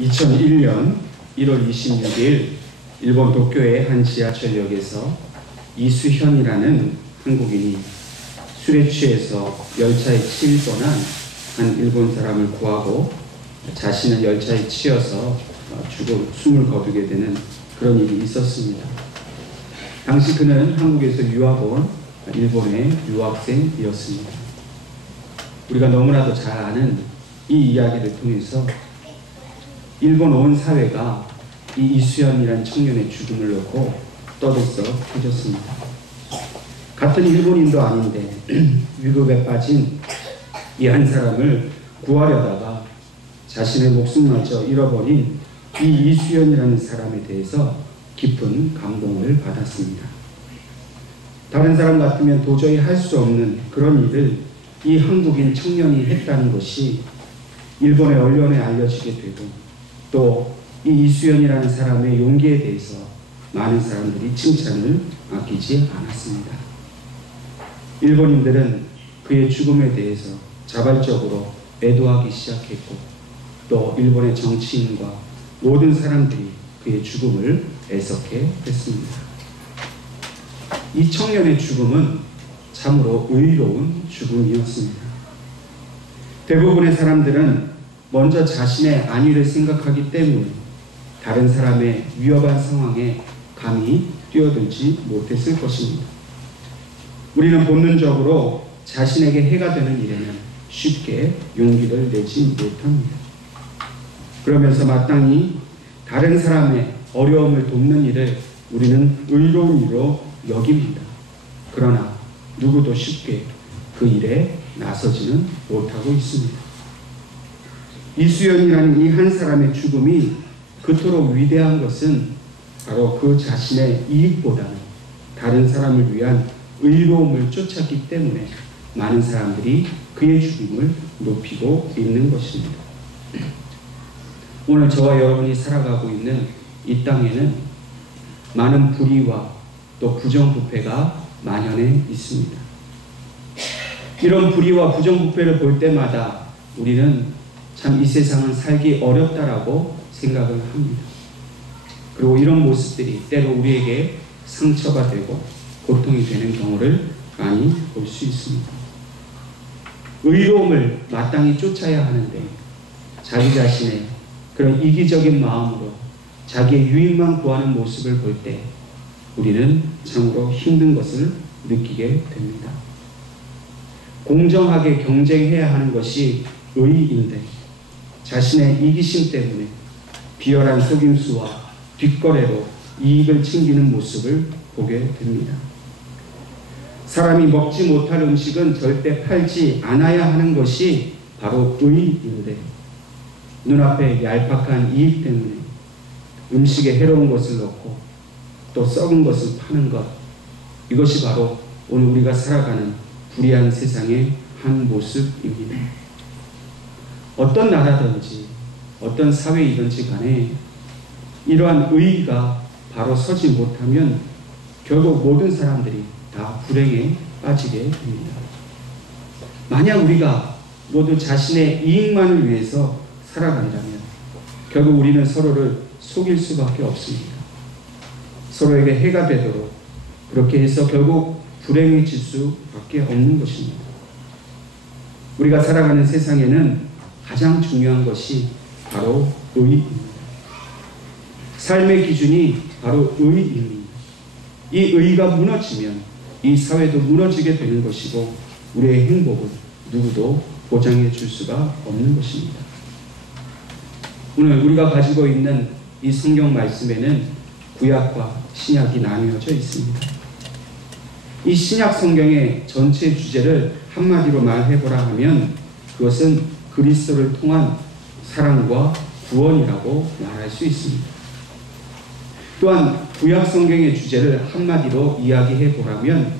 2001년 1월 26일 일본 도쿄의 한 지하철역에서 이수현이라는 한국인이 술에 취해서 열차에 치일 뻔한 한 일본 사람을 구하고 자신은 열차에 치여서 숨을 거두게 되는 그런 일이 있었습니다. 당시 그는 한국에서 유학 온 일본의 유학생이었습니다. 우리가 너무나도 잘 아는 이 이야기를 통해서 일본 온 사회가 이 이수현이라는 청년의 죽음을 놓고 떠들썩 해졌습니다. 같은 일본인도 아닌데 위급에 빠진 이 한 사람을 구하려다가 자신의 목숨마저 잃어버린 이 이수현이라는 사람에 대해서 깊은 감동을 받았습니다. 다른 사람 같으면 도저히 할 수 없는 그런 일을 이 한국인 청년이 했다는 것이 일본의 언론에 알려지게 되고 또 이 이수현이라는 사람의 용기에 대해서 많은 사람들이 칭찬을 아끼지 않았습니다. 일본인들은 그의 죽음에 대해서 자발적으로 애도하기 시작했고 또 일본의 정치인과 모든 사람들이 그의 죽음을 애석해 했습니다. 이 청년의 죽음은 참으로 의로운 죽음이었습니다. 대부분의 사람들은 먼저 자신의 안위를 생각하기 때문에 다른 사람의 위험한 상황에 감히 뛰어들지 못했을 것입니다. 우리는 본능적으로 자신에게 해가 되는 일에는 쉽게 용기를 내지 못합니다. 그러면서 마땅히 다른 사람의 어려움을 돕는 일을 우리는 의로운 일로 여깁니다. 그러나 누구도 쉽게 그 일에 나서지는 못하고 있습니다. 이수연이라는 이 한 사람의 죽음이 그토록 위대한 것은 바로 그 자신의 이익보다는 다른 사람을 위한 의로움을 쫓았기 때문에 많은 사람들이 그의 죽음을 높이고 있는 것입니다. 오늘 저와 여러분이 살아가고 있는 이 땅에는 많은 불의와 또 부정부패가 만연해 있습니다. 이런 불의와 부정부패를 볼 때마다 우리는 참 이 세상은 살기 어렵다라고 생각을 합니다. 그리고 이런 모습들이 때로 우리에게 상처가 되고 고통이 되는 경우를 많이 볼 수 있습니다. 의로움을 마땅히 쫓아야 하는데 자기 자신의 그런 이기적인 마음으로 자기의 유익만 구하는 모습을 볼 때 우리는 참으로 힘든 것을 느끼게 됩니다. 공정하게 경쟁해야 하는 것이 의인데 자신의 이기심 때문에 비열한 속임수와 뒷거래로 이익을 챙기는 모습을 보게 됩니다. 사람이 먹지 못할 음식은 절대 팔지 않아야 하는 것이 바로 의인데 눈앞에 얄팍한 이익 때문에 음식에 해로운 것을 넣고 또 썩은 것을 파는 것, 이것이 바로 오늘 우리가 살아가는 불의한 세상의 한 모습입니다. 어떤 나라든지 어떤 사회이든지 간에 이러한 의의가 바로 서지 못하면 결국 모든 사람들이 다 불행에 빠지게 됩니다. 만약 우리가 모두 자신의 이익만을 위해서 살아간다면 결국 우리는 서로를 속일 수밖에 없습니다. 서로에게 해가 되도록 그렇게 해서 결국 불행해질 수밖에 없는 것입니다. 우리가 살아가는 세상에는 가장 중요한 것이 바로 의입니다. 삶의 기준이 바로 의입니다. 이 의가 무너지면 이 사회도 무너지게 되는 것이고 우리의 행복은 누구도 보장해 줄 수가 없는 것입니다. 오늘 우리가 가지고 있는 이 성경 말씀에는 구약과 신약이 나뉘어져 있습니다. 이 신약 성경의 전체 주제를 한마디로 말해보라 하면 그것은 그리스도를 통한 사랑과 구원이라고 말할 수 있습니다. 또한 구약 성경의 주제를 한마디로 이야기해 보라면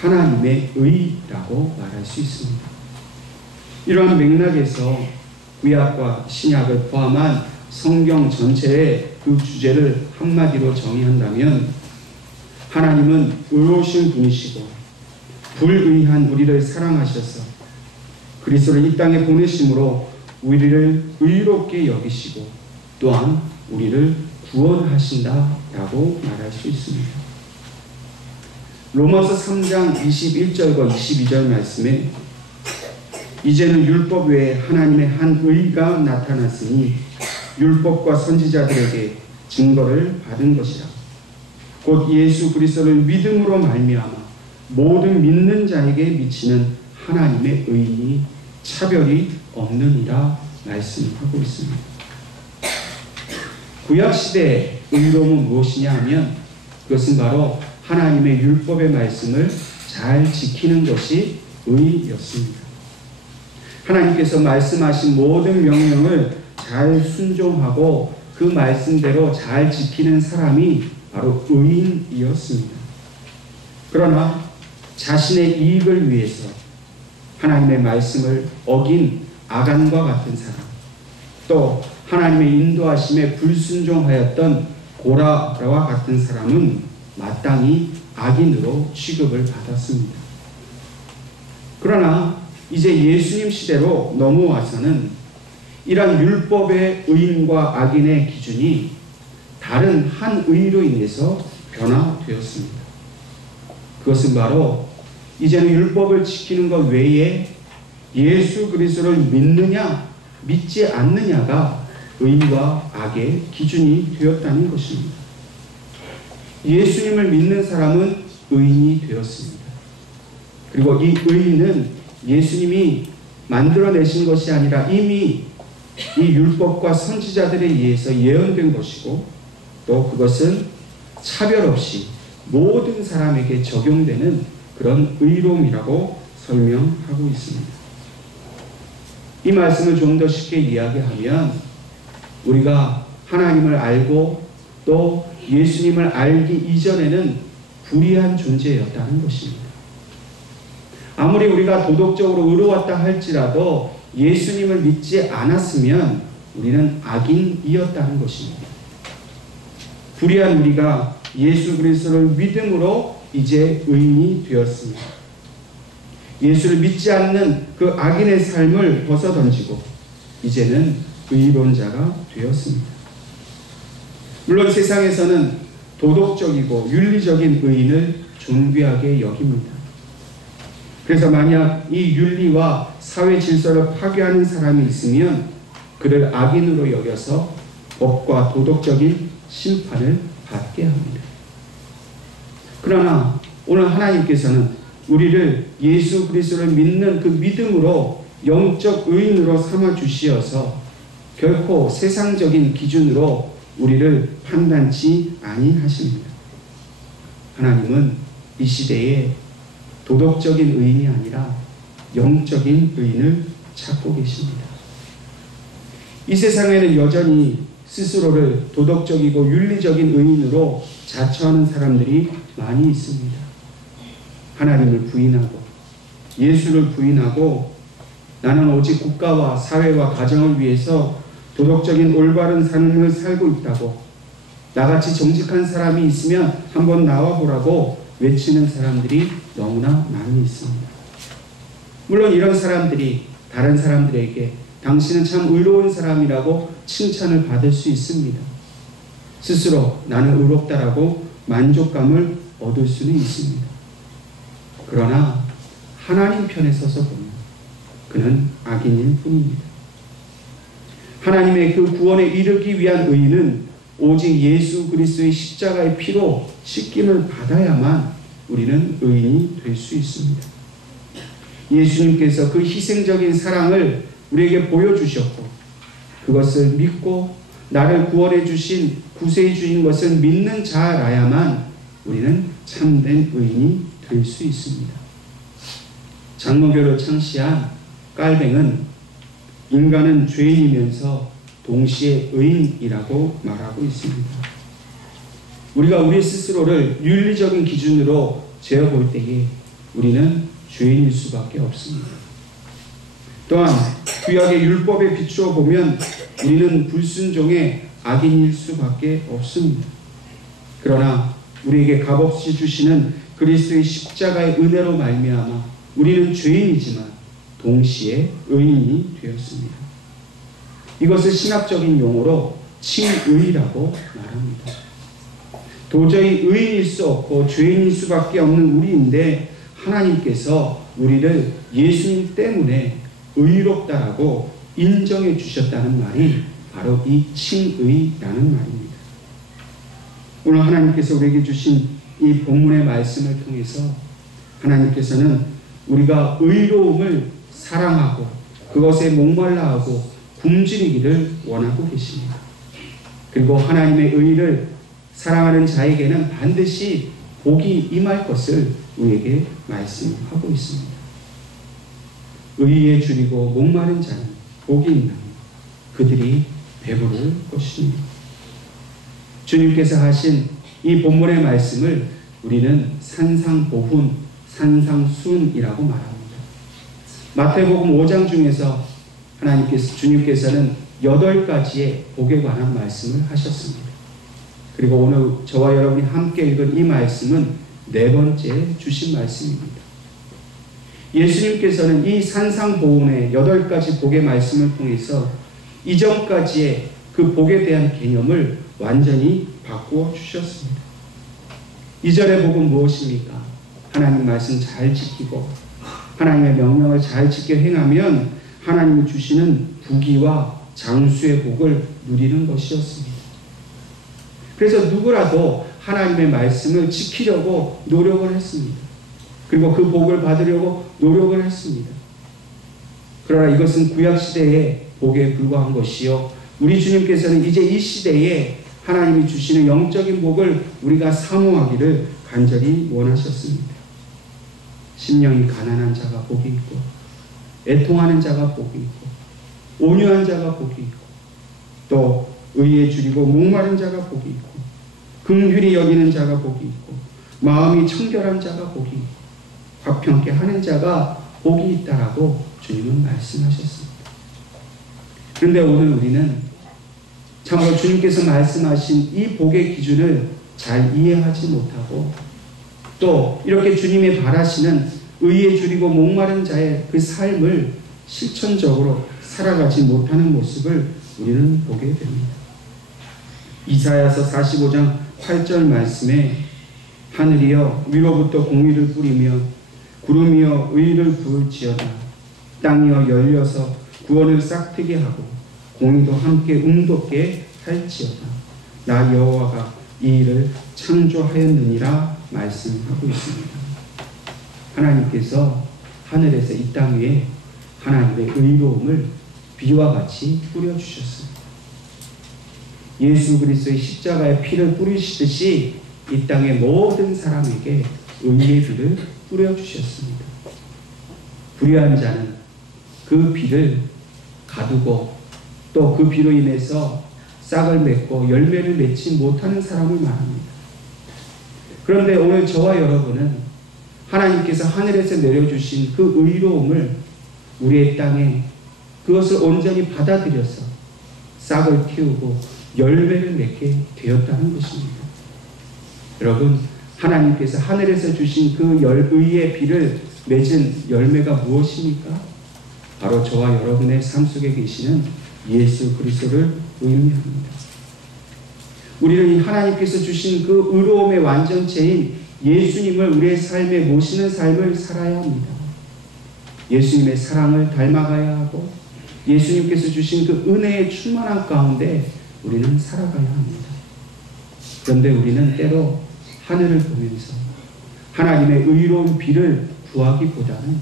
하나님의 의라고 말할 수 있습니다. 이러한 맥락에서 구약과 신약을 포함한 성경 전체의 그 주제를 한마디로 정의한다면 하나님은 의로우신 분이시고 불의한 우리를 사랑하셔서 그리스도를 이 땅에 보내심으로 우리를 의롭게 여기시고 또한 우리를 구원하신다라고 말할 수 있습니다. 로마서 3장 21절과 22절 말씀에 이제는 율법 외에 하나님의 한 의가 나타났으니 율법과 선지자들에게 증거를 받은 것이라. 곧 예수 그리스도를 믿음으로 말미암아 모든 믿는 자에게 미치는 하나님의 의인이 차별이 없느니라 말씀하고 있습니다. 구약시대의 의로움은 무엇이냐 하면 그것은 바로 하나님의 율법의 말씀을 잘 지키는 것이 의였습니다. 하나님께서 말씀하신 모든 명령을 잘 순종하고 그 말씀대로 잘 지키는 사람이 바로 의인이었습니다. 그러나 자신의 이익을 위해서 하나님의 말씀을 어긴 아간과 같은 사람, 또 하나님의 인도하심에 불순종하였던 고라와 같은 사람은 마땅히 악인으로 취급을 받았습니다. 그러나 이제 예수님 시대로 넘어와서는 이러한 율법의 의인과 악인의 기준이 다른 한 의로 인해서 변화되었습니다. 그것은 바로 이제는 율법을 지키는 것 외에 예수 그리스도를 믿느냐 믿지 않느냐가 의인과 악의 기준이 되었다는 것입니다. 예수님을 믿는 사람은 의인이 되었습니다. 그리고 이 의인은 예수님이 만들어내신 것이 아니라 이미 이 율법과 선지자들에 의해서 예언된 것이고, 또 그것은 차별 없이 모든 사람에게 적용되는 그런 의로움이라고 설명하고 있습니다. 이 말씀을 좀 더 쉽게 이야기하면 우리가 하나님을 알고 또 예수님을 알기 이전에는 불의한 존재였다는 것입니다. 아무리 우리가 도덕적으로 의로웠다 할지라도 예수님을 믿지 않았으면 우리는 악인이었다는 것입니다. 불의한 우리가 예수 그리스도를 믿음으로 이제 의인이 되었습니다. 예수를 믿지 않는 그 악인의 삶을 벗어던지고 이제는 의로운 자가 되었습니다. 물론 세상에서는 도덕적이고 윤리적인 의인을 존귀하게 여깁니다. 그래서 만약 이 윤리와 사회 질서를 파괴하는 사람이 있으면 그를 악인으로 여겨서 법과 도덕적인 심판을 받게 합니다. 그러나 오늘 하나님께서는 우리를 예수 그리스도를 믿는 그 믿음으로 영적 의인으로 삼아 주시어서 결코 세상적인 기준으로 우리를 판단치 아니하십니다. 하나님은 이 시대에 도덕적인 의인이 아니라 영적인 의인을 찾고 계십니다. 이 세상에는 여전히 스스로를 도덕적이고 윤리적인 의인으로 자처하는 사람들이 많이 있습니다. 하나님을 부인하고 예수를 부인하고 나는 오직 국가와 사회와 가정을 위해서 도덕적인 올바른 삶을 살고 있다고, 나같이 정직한 사람이 있으면 한번 나와보라고 외치는 사람들이 너무나 많이 있습니다. 물론 이런 사람들이 다른 사람들에게 당신은 참 의로운 사람이라고 칭찬을 받을 수 있습니다. 스스로 나는 의롭다라고 만족감을 얻을 수는 있습니다. 그러나 하나님 편에 서서 보면 그는 악인일 뿐입니다. 하나님의 그 구원에 이르기 위한 의인은 오직 예수 그리스도의 십자가의 피로 씻김을 받아야만 우리는 의인이 될 수 있습니다. 예수님께서 그 희생적인 사랑을 우리에게 보여주셨고 그것을 믿고 나를 구원해 주신 구세해 주신 것을 믿는 자라야만 우리는 참된 의인이 될 수 있습니다. 장로교를 창시한 깔뱅은 인간은 죄인이면서 동시에 의인이라고 말하고 있습니다. 우리가 우리 스스로를 윤리적인 기준으로 재어볼 때에 우리는 죄인일 수밖에 없습니다. 또한 구약의 율법에 비추어 보면 우리는 불순종의 악인일 수밖에 없습니다. 그러나 우리에게 값없이 주시는 그리스도의 십자가의 은혜로 말미암아 우리는 죄인이지만 동시에 의인이 되었습니다. 이것을 신학적인 용어로 칭의라고 말합니다. 도저히 의인일 수 없고 죄인일 수밖에 없는 우리인데 하나님께서 우리를 예수님 때문에 의롭다라고 인정해 주셨다는 말이 바로 이 칭의라는 말입니다. 오늘 하나님께서 우리에게 주신 이 본문의 말씀을 통해서 하나님께서는 우리가 의로움을 사랑하고 그것에 목말라하고 굶주리기를 원하고 계십니다. 그리고 하나님의 의를 사랑하는 자에게는 반드시 복이 임할 것을 우리에게 말씀하고 있습니다. 의에 줄이고 목마른 자는 복이 있나니 그들이 배부를 것입니다. 주님께서 하신 이 본문의 말씀을 우리는 산상보훈, 산상순이라고 말합니다. 마태복음 5장 중에서 주님께서는 8가지의 복에 관한 말씀을 하셨습니다. 그리고 오늘 저와 여러분이 함께 읽은 이 말씀은 4번째 주신 말씀입니다. 예수님께서는 이 산상보훈의 8가지 복의 말씀을 통해서 이전까지의 그 복에 대한 개념을 완전히 바꾸어 주셨습니다. 이전의 복은 무엇입니까? 하나님 말씀 잘 지키고 하나님의 명령을 잘 지켜 행하면 하나님이 주시는 부귀와 장수의 복을 누리는 것이었습니다. 그래서 누구라도 하나님의 말씀을 지키려고 노력을 했습니다. 그리고 그 복을 받으려고 노력을 했습니다. 그러나 이것은 구약시대의 복에 불과한 것이요, 우리 주님께서는 이제 이 시대에 하나님이 주시는 영적인 복을 우리가 사모하기를 간절히 원하셨습니다. 심령이 가난한 자가 복이 있고, 애통하는 자가 복이 있고, 온유한 자가 복이 있고, 또 의에 줄이고 목마른 자가 복이 있고, 긍휼히 여기는 자가 복이 있고, 마음이 청결한 자가 복이 있고, 화평케 하는 자가 복이 있다라고 주님은 말씀하셨습니다. 그런데 오늘 우리는 참으로 주님께서 말씀하신 이 복의 기준을 잘 이해하지 못하고, 또 이렇게 주님이 바라시는 의에 줄이고 목마른 자의 그 삶을 실천적으로 살아가지 못하는 모습을 우리는 보게 됩니다. 이사야서 45장 8절 말씀에 하늘이여 위로부터 공의를 뿌리며 구름이여 의를 부을지어다. 땅이여 열려서 구원을 싹트게 하고 공의도 함께 응돋게 할지어다. 나 여호와가 이 일을 창조하였느니라 말씀하고 있습니다. 하나님께서 하늘에서 이 땅 위에 하나님의 의로움을 비와 같이 뿌려주셨습니다. 예수 그리스도의 십자가의 피를 뿌리시듯이 이 땅의 모든 사람에게 의의 비를 뿌려주셨습니다. 불의한 자는 그 비를 가두고 또 그 비로 인해서 싹을 맺고 열매를 맺지 못하는 사람을 말합니다. 그런데 오늘 저와 여러분은 하나님께서 하늘에서 내려주신 그 의로움을 우리의 땅에 그것을 온전히 받아들여서 싹을 틔우고 열매를 맺게 되었다는 것입니다. 여러분, 하나님께서 하늘에서 주신 그 의의 비를 맺은 열매가 무엇입니까? 바로 저와 여러분의 삶 속에 계시는 예수 그리스도를 의미합니다. 우리는 이 하나님께서 주신 그 의로움의 완전체인 예수님을 우리의 삶에 모시는 삶을 살아야 합니다. 예수님의 사랑을 닮아가야 하고 예수님께서 주신 그 은혜의 충만한 가운데 우리는 살아가야 합니다. 그런데 우리는 때로 하늘을 보면서 하나님의 의로운 비를 구하기보다는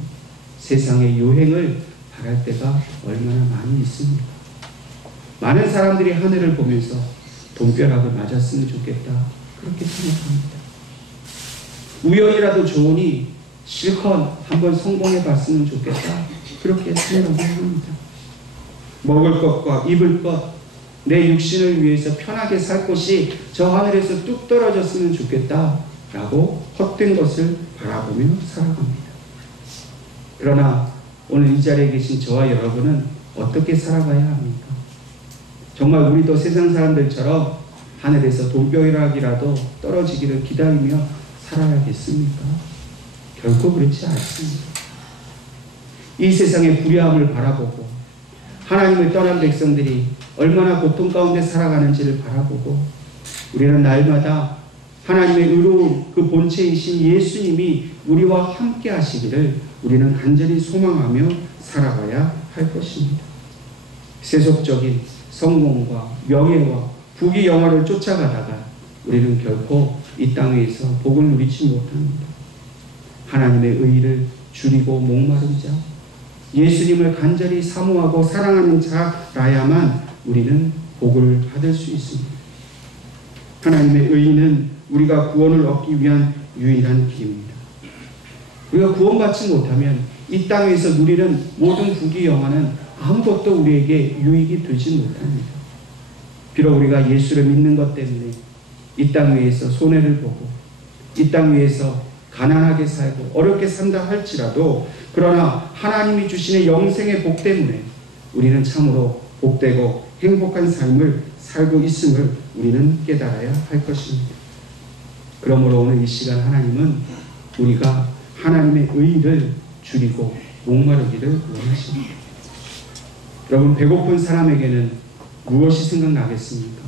세상의 유행을 바랄 때가 얼마나 많이 있습니까? 많은 사람들이 하늘을 보면서 돈벼락을 맞았으면 좋겠다, 그렇게 생각합니다. 우연이라도 좋으니 실컷 한번 성공해 봤으면 좋겠다, 그렇게 생각합니다. 먹을 것과 입을 것, 내 육신을 위해서 편하게 살 것이 저 하늘에서 뚝 떨어졌으면 좋겠다 라고 헛된 것을 바라보며 살아갑니다. 그러나 오늘 이 자리에 계신 저와 여러분은 어떻게 살아가야 합니까? 정말 우리도 세상 사람들처럼 하늘에서 돈벼락이라도 떨어지기를 기다리며 살아야겠습니까? 결코 그렇지 않습니다. 이 세상의 불의함을 바라보고 하나님을 떠난 백성들이 얼마나 고통 가운데 살아가는지를 바라보고 우리는 날마다 하나님의 의로운 그 본체이신 예수님이 우리와 함께 하시기를 우리는 간절히 소망하며 살아가야 할 것입니다. 세속적인 성공과 명예와 부귀 영화를 쫓아가다가 우리는 결코 이 땅에서 복을 누리지 못합니다. 하나님의 의를 줄이고 목마른 자, 예수님을 간절히 사모하고 사랑하는 자라야만 우리는 복을 받을 수 있습니다. 하나님의 의는 우리가 구원을 얻기 위한 유일한 길입니다. 우리가 구원받지 못하면 이 땅에서 누리는 모든 부귀 영화는 아무것도 우리에게 유익이 되지 못합니다. 비록 우리가 예수를 믿는 것 때문에 이 땅 위에서 손해를 보고 이 땅 위에서 가난하게 살고 어렵게 산다 할지라도 그러나 하나님이 주시는 영생의 복 때문에 우리는 참으로 복되고 행복한 삶을 살고 있음을 우리는 깨달아야 할 것입니다. 그러므로 오늘 이 시간 하나님은 우리가 하나님의 의를 줄이고 목마르기를 원하십니다. 여러분, 배고픈 사람에게는 무엇이 생각나겠습니까?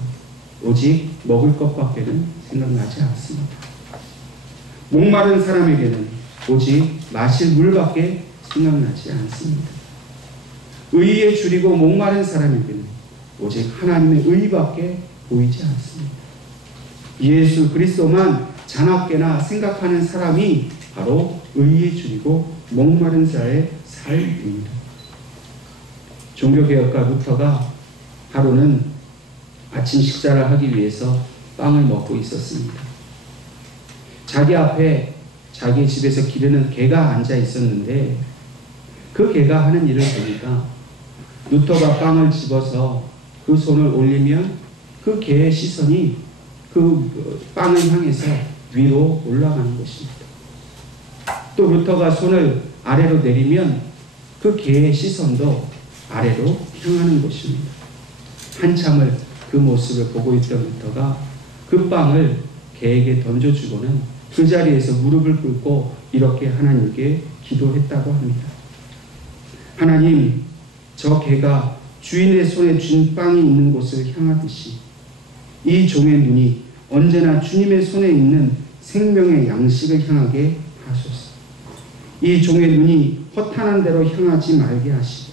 오직 먹을 것밖에는 생각나지 않습니다. 목마른 사람에게는 오직 마실 물밖에 생각나지 않습니다. 의에 줄이고 목마른 사람에게는 오직 하나님의 의밖에 보이지 않습니다. 예수 그리스도만 자나깨나 생각하는 사람이 바로 의에 줄이고 목마른 자의 삶입니다. 종교개혁가 루터가 하루는 아침 식사를 하기 위해서 빵을 먹고 있었습니다. 자기 앞에 자기 집에서 기르는 개가 앉아 있었는데 그 개가 하는 일을 보니까 루터가 빵을 집어서 그 손을 올리면 그 개의 시선이 그 빵을 향해서 위로 올라가는 것입니다. 또 루터가 손을 아래로 내리면 그 개의 시선도 아래로 향하는 것입니다. 한참을 그 모습을 보고 있던 루터가 그 빵을 개에게 던져주고는 그 자리에서 무릎을 꿇고 이렇게 하나님께 기도했다고 합니다. 하나님, 저 개가 주인의 손에 쥔 빵이 있는 곳을 향하듯이 이 종의 눈이 언제나 주님의 손에 있는 생명의 양식을 향하게 하소서. 이 종의 눈이 허탄한 데로 향하지 말게 하시고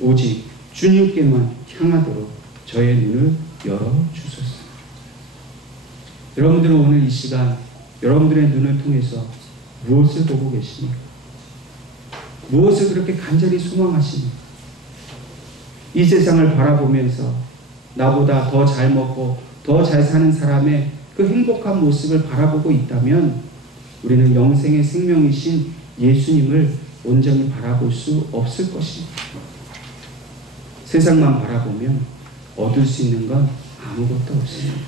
오직 주님께만 향하도록 저의 눈을 열어주소서. 여러분들은 오늘 이 시간 여러분들의 눈을 통해서 무엇을 보고 계십니까? 무엇을 그렇게 간절히 소망하십니까? 이 세상을 바라보면서 나보다 더 잘 먹고 더 잘 사는 사람의 그 행복한 모습을 바라보고 있다면 우리는 영생의 생명이신 예수님을 온전히 바라볼 수 없을 것입니다. 세상만 바라보면 얻을 수 있는 건 아무것도 없습니다.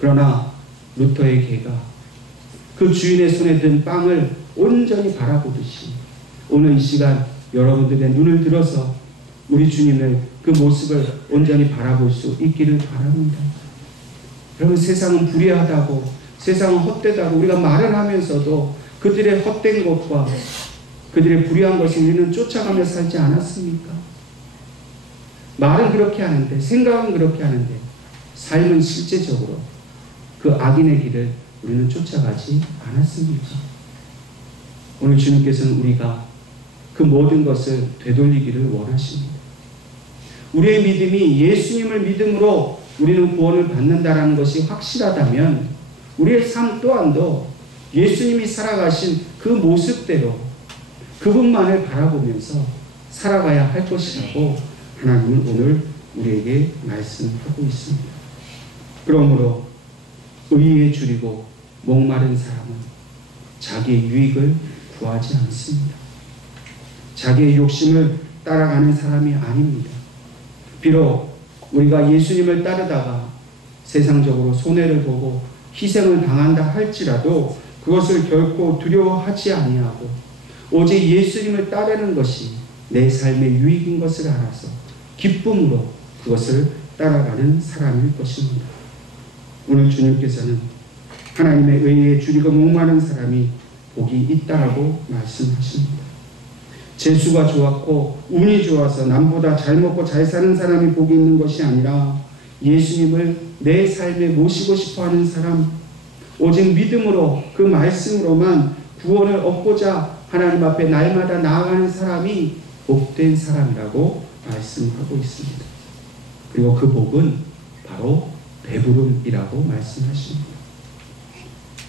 그러나 루터의 개가 그 주인의 손에 든 빵을 온전히 바라보듯이 오늘 이 시간 여러분들의 눈을 들어서 우리 주님을 그 모습을 온전히 바라볼 수 있기를 바랍니다. 여러분, 세상은 불의하다고, 세상은 헛되다고 우리가 말을 하면서도 그들의 헛된 것과 그들의 불의한 것을 우리는 쫓아가며 살지 않았습니까? 말은 그렇게 하는데, 생각은 그렇게 하는데, 삶은 실제적으로 그 악인의 길을 우리는 쫓아가지 않았습니까? 오늘 주님께서는 우리가 그 모든 것을 되돌리기를 원하십니다. 우리의 믿음이 예수님을 믿음으로 우리는 구원을 받는다라는 것이 확실하다면 우리의 삶 또한도 예수님이 살아가신 그 모습대로 그분만을 바라보면서 살아가야 할 것이라고 하나님은 오늘 우리에게 말씀하고 있습니다. 그러므로 의에 줄이고 목마른 사람은 자기의 유익을 구하지 않습니다. 자기의 욕심을 따라가는 사람이 아닙니다. 비록 우리가 예수님을 따르다가 세상적으로 손해를 보고 희생을 당한다 할지라도 그것을 결코 두려워하지 아니하고 오직 예수님을 따르는 것이 내 삶의 유익인 것을 알아서 기쁨으로 그것을 따라가는 사람일 것입니다. 오늘 주님께서는 하나님의 의에 줄이고 목마른 사람이 복이 있다라고 말씀하십니다. 재수가 좋았고 운이 좋아서 남보다 잘 먹고 잘 사는 사람이 복이 있는 것이 아니라 예수님을 내 삶에 모시고 싶어하는 사람, 오직 믿음으로 그 말씀으로만 구원을 얻고자 하나님 앞에 날마다 나아가는 사람이 복된 사람이라고 말씀하고 있습니다. 그리고 그 복은 바로 배부름이라고 말씀하십니다.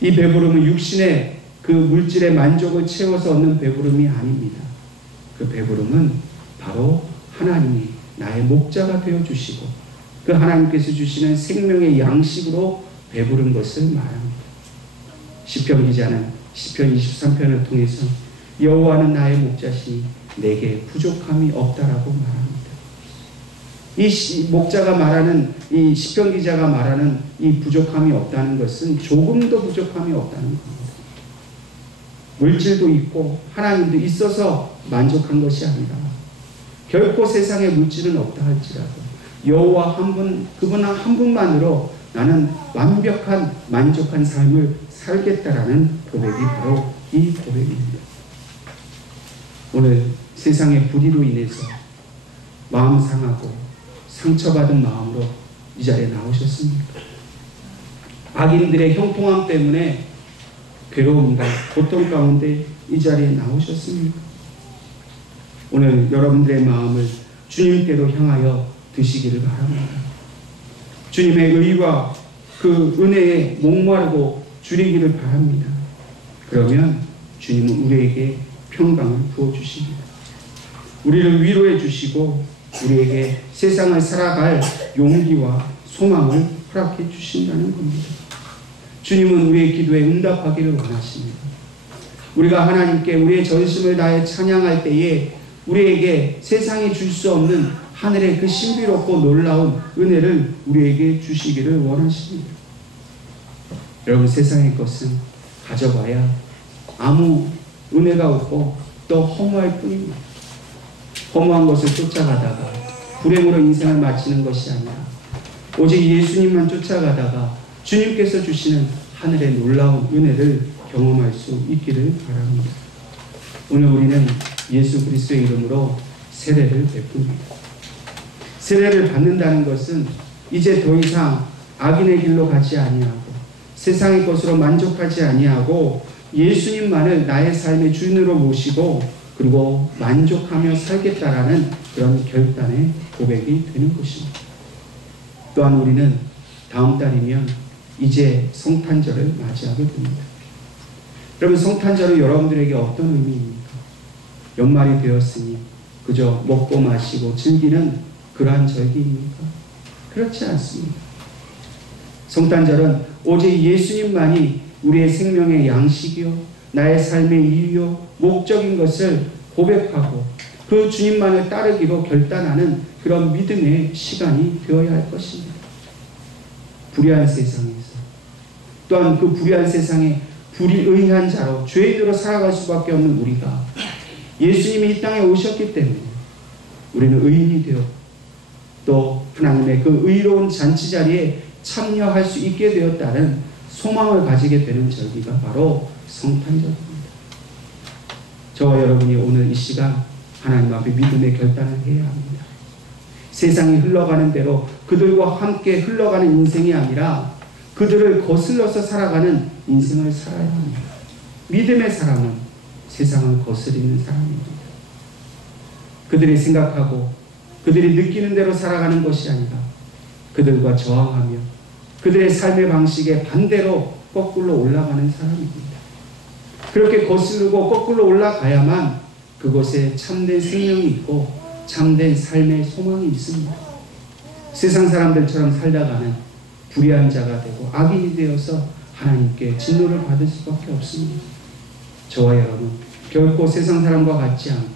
이 배부름은 육신의 그 물질의 만족을 채워서 얻는 배부름이 아닙니다. 그 배부름은 바로 하나님이 나의 목자가 되어주시고 그 하나님께서 주시는 생명의 양식으로 배부른 것을 말합니다. 시편 기자는 시편 23편을 통해서 여호와는 나의 목자시니 내게 부족함이 없다라고 말합니다. 이 목자가 말하는, 이 시편 기자가 말하는 이 부족함이 없다는 것은 조금도 부족함이 없다는 겁니다. 물질도 있고 하나님도 있어서 만족한 것이 아니라 결코 세상에 물질은 없다 할지라도 여호와 한 분, 그분 한 분만으로 나는 완벽한 만족한 삶을 살겠다라는 고백이 바로 이 고백입니다. 오늘 세상의 불의로 인해서 마음 상하고 상처받은 마음으로 이 자리에 나오셨습니까? 악인들의 형통함 때문에 괴로움과 고통 가운데 이 자리에 나오셨습니까? 오늘 여러분들의 마음을 주님께로 향하여 드시기를 바랍니다. 주님의 의와 그 은혜에 목마르고 줄이기를 바랍니다. 그러면 주님은 우리에게 평강을 부어주십니다. 우리를 위로해 주시고 우리에게 세상을 살아갈 용기와 소망을 허락해 주신다는 겁니다. 주님은 우리의 기도에 응답하기를 원하십니다. 우리가 하나님께 우리의 전심을 다해 찬양할 때에 우리에게 세상이 줄 수 없는 하늘의 그 신비롭고 놀라운 은혜를 우리에게 주시기를 원하십니다. 여러분, 세상의 것은 가져봐야 아무 은혜가 없고 또 허무할 뿐입니다. 허무한 것을 쫓아가다가 불행으로 인생을 마치는 것이 아니라 오직 예수님만 쫓아가다가 주님께서 주시는 하늘의 놀라운 은혜를 경험할 수 있기를 바랍니다. 오늘 우리는 예수 그리스도의 이름으로 세례를 베풉니다. 세례를 받는다는 것은 이제 더 이상 악인의 길로 가지 아니하고 세상의 것으로 만족하지 아니하고 예수님만을 나의 삶의 주인으로 모시고 그리고 만족하며 살겠다라는 그런 결단의 고백이 되는 것입니다. 또한 우리는 다음 달이면 이제 성탄절을 맞이하게 됩니다. 여러분, 성탄절은 여러분들에게 어떤 의미입니까? 연말이 되었으니 그저 먹고 마시고 즐기는 그러한 절기입니까? 그렇지 않습니다. 성탄절은 오직 예수님만이 우리의 생명의 양식이요 나의 삶의 이유요 목적인 것을 고백하고 그 주님만을 따르기로 결단하는 그런 믿음의 시간이 되어야 할 것입니다. 불의한 세상에서 또한 그 불의한 세상에 불의한 자로 죄인으로 살아갈 수밖에 없는 우리가 예수님이 이 땅에 오셨기 때문에 우리는 의인이 되어 또 하나님의 그 의로운 잔치 자리에 참여할 수 있게 되었다는 소망을 가지게 되는 절기가 바로 성탄절입니다. 저와 여러분이 오늘 이 시간 하나님 앞에 믿음의 결단을 해야 합니다. 세상이 흘러가는 대로 그들과 함께 흘러가는 인생이 아니라 그들을 거슬러서 살아가는 인생을 살아야 합니다. 믿음의 사람은 세상을 거스리는 사람입니다. 그들이 생각하고 그들이 느끼는 대로 살아가는 것이 아니라 그들과 저항하며 그들의 삶의 방식에 반대로 거꾸로 올라가는 사람입니다. 그렇게 거스르고 거꾸로 올라가야만 그곳에 참된 생명이 있고 참된 삶의 소망이 있습니다. 세상 사람들처럼 살다가는 불의한 자가 되고 악인이 되어서 하나님께 진노를 받을 수밖에 없습니다. 저와 여러분, 결코 세상 사람과 같지 않고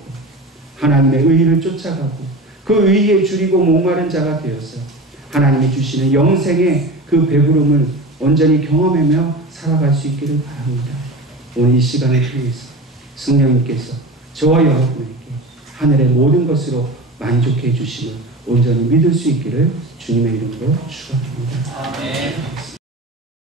하나님의 의를 쫓아가고 그 의에 줄이고 목마른 자가 되어서 하나님이 주시는 영생의 그 배부름을 온전히 경험하며 살아갈 수 있기를 바랍니다. 오늘 이 시간을 통해서 성령님께서 저와 여러분에게 하늘의 모든 것으로 만족해 주심을 온전히 믿을 수 있기를 주님의 이름으로 축원합니다. 아멘.